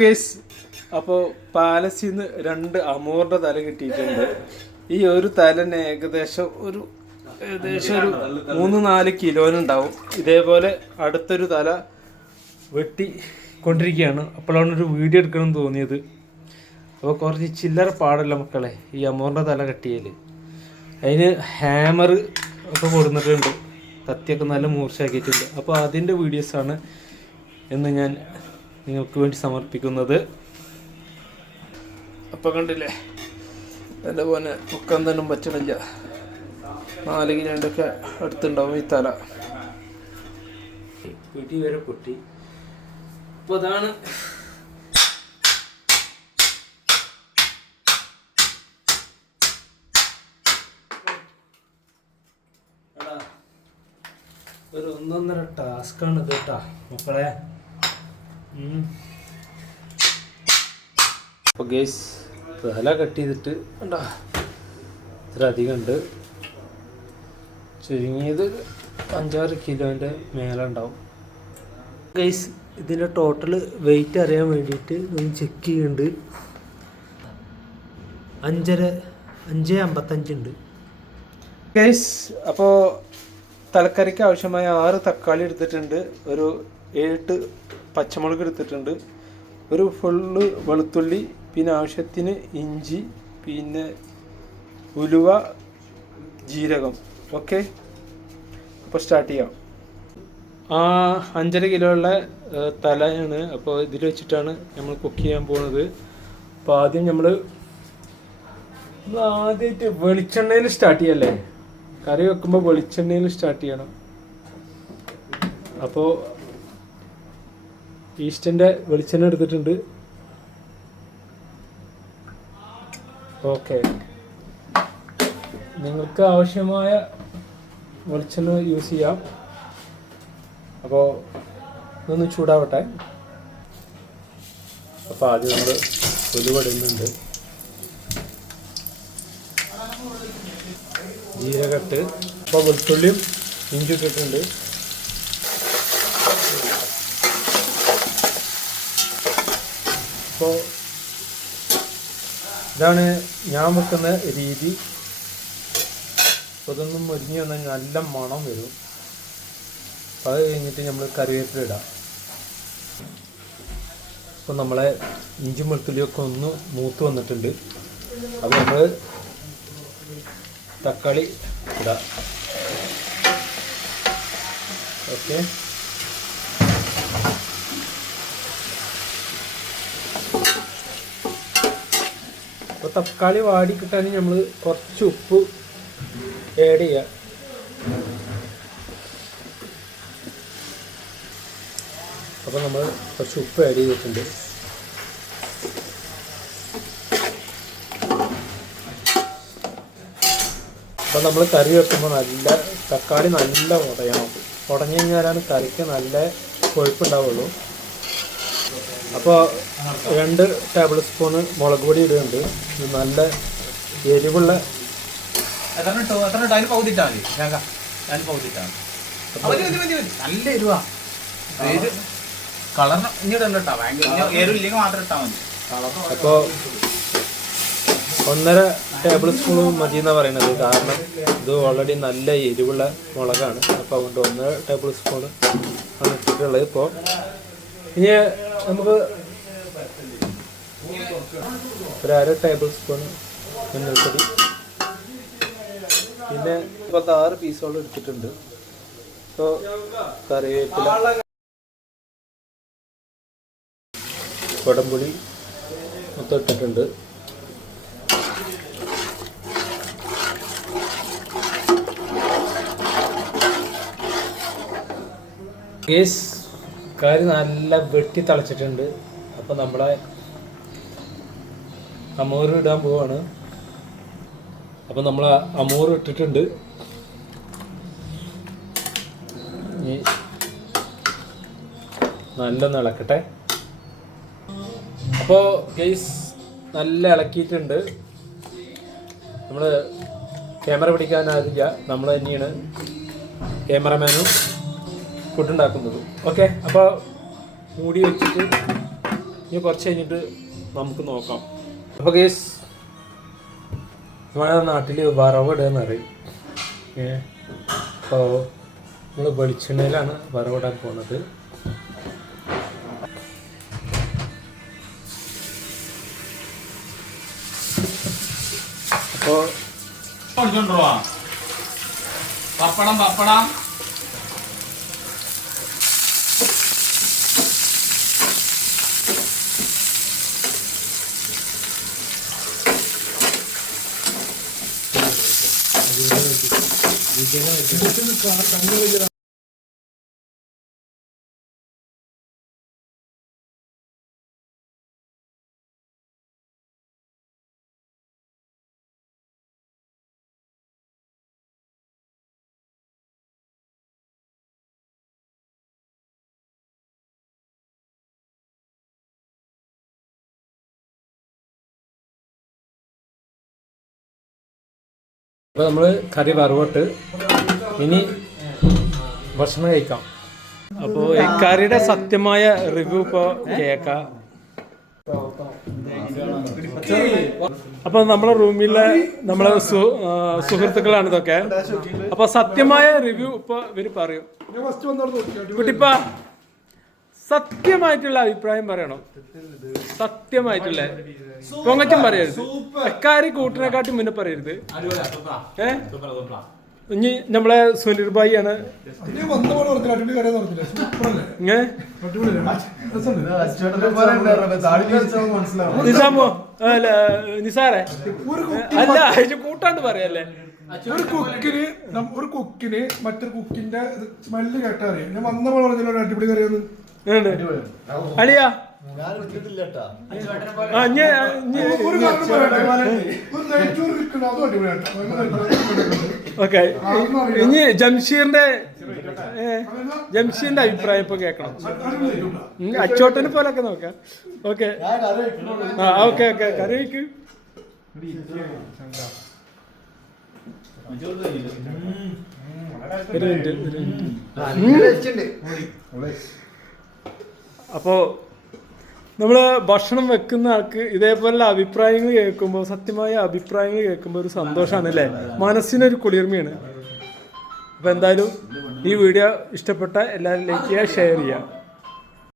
Guys, അപ്പോൾ പാലസിൽ നിന്ന് 2 അമൂറിൻ്റെ തല കിട്ടിയിട്ടുണ്ട്. ഈ ഒരു തല തന്നെ ഏകദേശം ഒരു 3-4 കിലോനുണ്ടാവും. ഇതേപോലെ അടുത്തൊരു തല വെട്ടി കൊണ്ടിരിക്കുകയാണ്. അപ്പോഴാണ് ഒരു വീഡിയോ എടുക്കണമെന്ന് തോന്നിയത്. അപ്പോൾ കുറച്ച് ചില്ലറ പാടല്ല മക്കളെ ഈ അമൂറിൻ്റെ തല കെട്ടിയാൽ. അതിന് ഹാമർ ഒക്കെ കൊടുത്തിട്ടുണ്ട്, കത്തിയൊക്കെ നല്ല മൂർച്ചയാക്കിയിട്ടുണ്ട്. അപ്പോൾ അതിൻ്റെ വീഡിയോസാണ് എന്ന് ഞാൻ നിങ്ങൾക്ക് വേണ്ടി സമർപ്പിക്കുന്നത്. അപ്പം കണ്ടില്ലേ, എൻ്റെ പോലെ പൊക്കാൻ തന്നെ പറ്റണില്ല. 4 കിലോണ്ടൊക്കെ അടുത്തുണ്ടാവും ഈ തല. പിടി വരെ പൊട്ടി. അപ്പോൾ അതാണ് ഒരു 1.5 ടാസ്ക്കാണ് ഇത് കേട്ടാ മക്കളെ. അപ്പോൾ ഗൈസ്, തല കട്ട് ചെയ്തിട്ട് കണ്ടാ ഇത്ര അധികം ഉണ്ട്. ചുരുങ്ങിയത് 5-6 കിലോൻ്റെ മേലെ ഉണ്ടാവും. ഗൈസ്, ഇതിൻ്റെ ടോട്ടൽ വെയിറ്റ് അറിയാൻ വേണ്ടിയിട്ട് ഒന്ന് ചെക്ക് ചെയ്യുന്നുണ്ട്. 5.55 ഉണ്ട് ഗൈസ്. അപ്പോൾ തലക്കറിക്ക് ആവശ്യമായ 6 തക്കാളി എടുത്തിട്ടുണ്ട്, ഒരു 7 പച്ചമുളക് എടുത്തിട്ടുണ്ട്, ഒരു ഫുള്ള് വെളുത്തുള്ളി, പിന്നെ ആവശ്യത്തിന് ഇഞ്ചി, പിന്നെ ഉലുവ, ജീരകം. ഓക്കെ, അപ്പോൾ സ്റ്റാർട്ട് ചെയ്യാം. 5.5 കിലോ ഉള്ള തലയാണ്. അപ്പോൾ ഇതിൽ വെച്ചിട്ടാണ് നമ്മൾ കുക്ക് ചെയ്യാൻ പോകുന്നത്. അപ്പോൾ ആദ്യമായിട്ട് വെളിച്ചെണ്ണയിൽ സ്റ്റാർട്ട് ചെയ്യല്ലേ. കറി വെക്കുമ്പോൾ വെളിച്ചെണ്ണയിൽ സ്റ്റാർട്ട് ചെയ്യണം. അപ്പോൾ ഈസ്റ്റിൻ്റെ വെളിച്ചെണ്ണ എടുത്തിട്ടുണ്ട്. ഓക്കെ, നിങ്ങൾക്ക് ആവശ്യമായ വെളിച്ചെണ്ണ യൂസ് ചെയ്യാം. അപ്പോൾ ഇതൊന്ന് ചൂടാവട്ടെ. അപ്പോൾ ആദ്യം നമ്മൾ ഉലുവ ഇടുന്നുണ്ട്, ജീരകട്ട്, അപ്പോൾ വെളുത്തുള്ളിയും ഇഞ്ചി ഇട്ടിട്ടുണ്ട്. അപ്പോൾ ഇതാണ് ഞാൻ വെക്കുന്ന രീതി. അപ്പോൾ ഇതൊന്നും മുരിഞ്ഞ് വന്നാൽ നല്ല മണം വരും. അപ്പോൾ അത് കഴിഞ്ഞിട്ട് നമ്മൾ കറിവേപ്പില ഇടാം. അപ്പോൾ നമ്മളെ ഇഞ്ചി വെളുത്തുള്ളിയൊക്കെ ഒന്ന് മൂത്ത് വന്നിട്ടുണ്ട്. അപ്പോൾ നമ്മൾ തക്കാളി ഇടാം. ഓക്കെ, അപ്പോൾ തക്കാളി വാടി കിട്ടാൻ നമ്മൾ കുറച്ച് ഉപ്പ് ആഡ് ചെയ്യുക. അപ്പോൾ നമ്മൾ കുറച്ച് ഉപ്പ് ആഡ് ചെയ്തിട്ടുണ്ട്. അപ്പോൾ നമ്മൾ കറി വെക്കുമ്പോൾ തക്കാളി നല്ല ഉടയണം. ഉടഞ്ഞു കഴിഞ്ഞാലാണ് കറിക്ക് നല്ല കൊഴുപ്പുണ്ടാവുള്ളൂ. അപ്പോൾ 2 ടേബിൾ സ്പൂണ് മുളക് പൊടി ഇടുന്നുണ്ട്. ഇത് നല്ല എരിവുള്ള നല്ല എരിവാ. കളറിന് ഇങ്ങോട്ട് എരിവില്ലെങ്കിൽ മാത്രം ഇട്ടാൽ മതി. അപ്പോൾ 1.5 ടേബിൾ സ്പൂൺ മതി എന്നാണ് പറയുന്നത്. കാരണം ഇത് ഓൾറെഡി നല്ല എരിവുള്ള മുളകാണ്. അപ്പോൾ അതുകൊണ്ട് 1.5 ടേബിൾ സ്പൂൺ ആണ് ഇട്ടിട്ടുള്ളത്. ഇപ്പോൾ ഇനി നമുക്ക് ഒരു 1/2 ടേബിൾ സ്പൂൺ മഞ്ഞൾപ്പൊടി, പിന്നെ 6 പീസോളം എടുത്തിട്ടുണ്ട്. ഇപ്പോൾ കറിവേപ്പില, കുടംപുളി മൊത്തം ഇട്ടിട്ടുണ്ട്. ഗൈസ്, കറി നല്ല വെട്ടി തിളച്ചിട്ടുണ്ട്. അപ്പോൾ നമ്മളെ അമൂറ് ഇടാൻ പോവാണ്. അപ്പോൾ നമ്മൾ അമൂറ് ഇട്ടിട്ടുണ്ട്. നല്ല ഇളക്കട്ടെ. അപ്പോൾ ഗൈസ്, നല്ല ഇളക്കിയിട്ടുണ്ട്. നമ്മൾ ക്യാമറ പിടിക്കാനാവില്ല, നമ്മൾ തന്നെയാണ് ക്യാമറമാനും ഫുഡ് ഉണ്ടാക്കുന്നത്. ഓക്കെ, അപ്പോൾ മൂടി വെച്ചിട്ട് ഇനി കുറച്ച് കഴിഞ്ഞിട്ട് നമുക്ക് നോക്കാം. അപ്പോൾ കേസ് നമ്മുടെ നാട്ടിൽ വറവിടുക പറയും. അപ്പോൾ നമ്മൾ വെളിച്ചെണ്ണയിലാണ് വറവിടാൻ പോകുന്നത്. അപ്പോൾ പപ്പടം പപ്പടം അപ്പോൾ നമ്മൾ കറി വറവിട്ട് ഇനി ഭക്ഷണം കഴിക്കാം. അപ്പോൾ ഈ കറിയുടെ സത്യമായ റിവ്യൂ ഇപ്പോൾ കേൾക്കാം. അപ്പോൾ നമ്മളെ റൂമിലെ നമ്മളെ സുഹൃത്തുക്കളാണ് ഇതൊക്കെ. അപ്പോൾ സത്യമായ റിവ്യൂ ഇപ്പോൾ ഇവർ പറയും. കുട്ടിപ്പ സത്യമായിട്ടുള്ള അഭിപ്രായം പറയണം. സത്യമായിട്ടുള്ള പൊങ്ങച്ചം പറയരുത്. എക്കാരി കൂട്ടിനെക്കാട്ടി മുന്നേ പറയരുത്. ഇനി നമ്മളെ സുനിൽ ഭായി ആണ്. നിസാമോ അല്ല നിസാറേ അല്ല ഇത് കൂട്ടാണ്ട് പറയല്ലേ. ഒരു കുക്കിന് മറ്റൊരു കുക്കിന്റെ സ്മെല്ല് കേട്ടറിയാം. ഞാൻ വന്ന പോലെ പറഞ്ഞല്ലോ അടിപൊളി കറിയാന്ന്. അളിയാ ഓക്കെ. ഇനി ജംഷീറിന്റെ അഭിപ്രായം ഇപ്പൊ കേൾക്കണം. അച്ചോട്ടനെ പോലൊക്കെ നോക്കാം. ഓക്കെ ഓക്കെ ഓക്കെ കറി വയ്ക്ക്. ഒരു മിനിറ്റ്. അപ്പോൾ നമ്മൾ ഭക്ഷണം വെക്കുന്ന ആൾക്ക് ഇതേപോലുള്ള അഭിപ്രായങ്ങൾ കേൾക്കുമ്പോൾ, സത്യമായ അഭിപ്രായങ്ങൾ കേൾക്കുമ്പോൾ ഒരു സന്തോഷമാണ് അല്ലേ, മനസ്സിനൊരു കുളിർമയാണ്. അപ്പോൾ എന്തായാലും ഈ വീഡിയോ ഇഷ്ടപ്പെട്ട എല്ലാവരും ലൈക്ക് ചെയ്യുക, ഷെയർ ചെയ്യുക.